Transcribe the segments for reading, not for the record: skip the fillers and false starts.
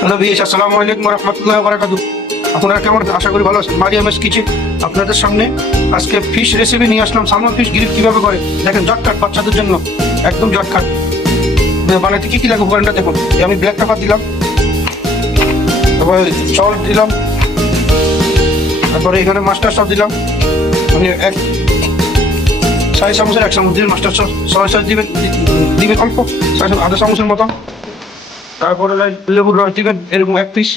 Hello VS, আসসালামু আলাইকুম রহমতুল্লাহ বারাকাতু। আপনারা কেমন আছেন? আশা করি ভালো আছেন। মারিয়াম এস কিচেন আপনাদের সামনে আজকে ফিশ রেসিপি নিয়ে আসলাম। সালমন ফিশ গ্রিল কিভাবে করে দেখেন, জটকাট বাচ্চাদের জন্য একদম জটকাট। বানাতে কি কি লাগবে উপকরণটা দেখুন। আমি ব্ল্যাক পেপার দিলাম, তারপরে সল্ট দিলাম, তারপরে এখানে মাস্টার সস দিলাম। আমি এক 4 চামচের 1 চামচ দিবেন মাস্টার সস। সয়া সস দিবেন দিবেন অল্প, আধা চামচের মতো। তারপরে লেবুর রস দিবেন এরকম 1 পিস।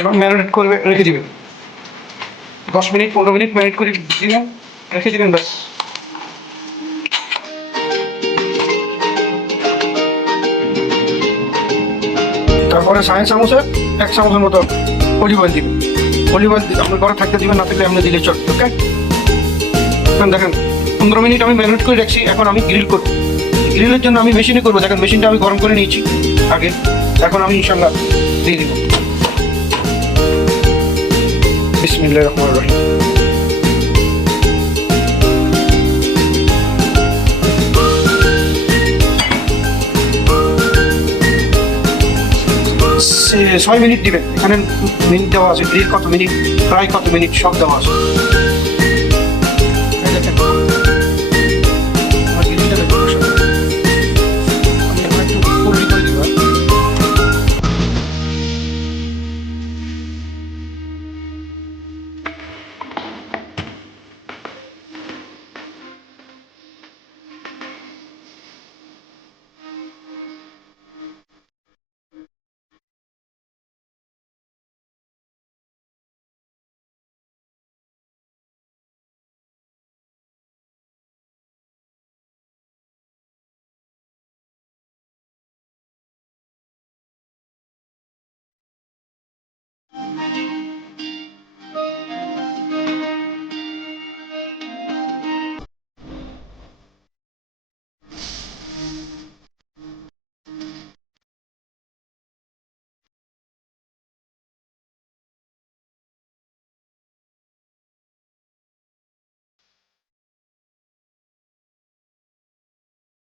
এবং ম্যারিনেট করে রেখে দিবেন 10 মিনিট 15 মিনিট ম্যারিনেট করে দিবেন, রেখে দিবেন ব্যাস। তারপরে 1/4 চামচের মতো অলিভ অয়েল দিবেন। অলিভ অয়েল আপনার ঘরে থাকতে দিবেন, না থাকলে এমনি দিলে চলবে। ওকে, এখন দেখেন 15 মিনিট আমি ম্যারিনেট করে রাখছি। এখন আমি গ্রিল করব। গ্রিলের জন্য আমি মেশিনে করবো। দেখেন মেশিনটা আমি গরম করে নিয়েছি আগে। এখন আমি ইনশাল্লাহ দিয়ে দিব। বিসমিল্লাহির রহমানির রহিম। সে 6 মিনিট দিবেন। এখানে মিনিট দেওয়া আছে, গ্রিল কত মিনিট, প্রায় কত মিনিট সব দেওয়া আছে। এই দেখেন, আমার গ্রিলটা দেখুন। আমি এখন একটু ফুললি করে দিব।